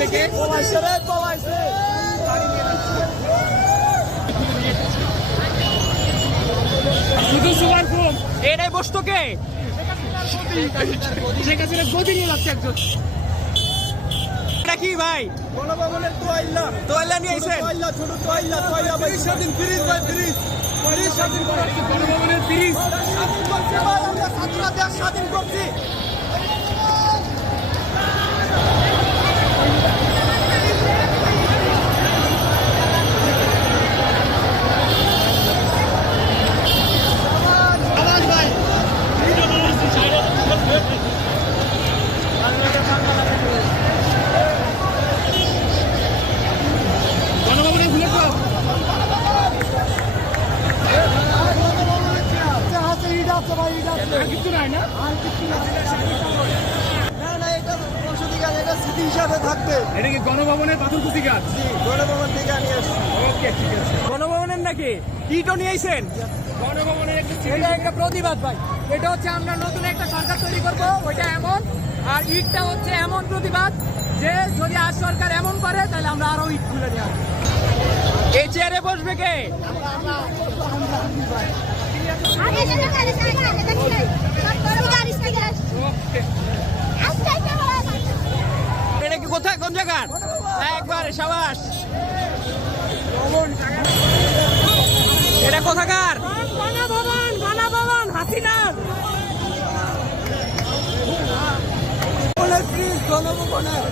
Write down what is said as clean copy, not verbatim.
থেকে শুধু super foam এটাই বসতো কে? শেখ হাসিনার গদি নিয়ে যাচ্ছে একজন। এটা কি ভাই? গণভবনের তোয়াইল্লা তোয়াইল্লা নিয়ে আইছেন? ছোট তোয়াইল্লা ভাই স্বাধীন ফ্রিজ ভাই ফ্রিজ স্বাধীন গণভবনের ফ্রিজ স্বাধীন করছে ভাই, আমরা ছাত্ররা দেশ স্বাধীন করছি। গণভবনের বুলেট প্রুফ আর কিছু নাই না? না এটা সংসদী গাছ, এটা স্মৃতি হিসাবে থাকবে। এটা কি গণভবনের পাথরকুচি গাছ? গণভবন থেকে নিয়ে আসছি। ওকে ঠিক আছে। গণভবনের নাকি ইটও নিয়ে আইছেন? গণভবনের এটা একটা প্রতিবাদ ভাই। এটা হচ্ছে আমরা নতুন একটা সরকার তৈরি করব, ওইটা এমন। আর ইটটা হচ্ছে এমন প্রতিবাদ যে যদি আজ সরকার এমন করে তাহলে আমরা আরো ইট তুলে নিয়ে আসবো। এই চেয়ারে বসবে কে? এটা কি কোথায়, কোন জায়গার? একবার সাবাস। এটা কোথাকার? গণভবন হাসিনার। গণভবনের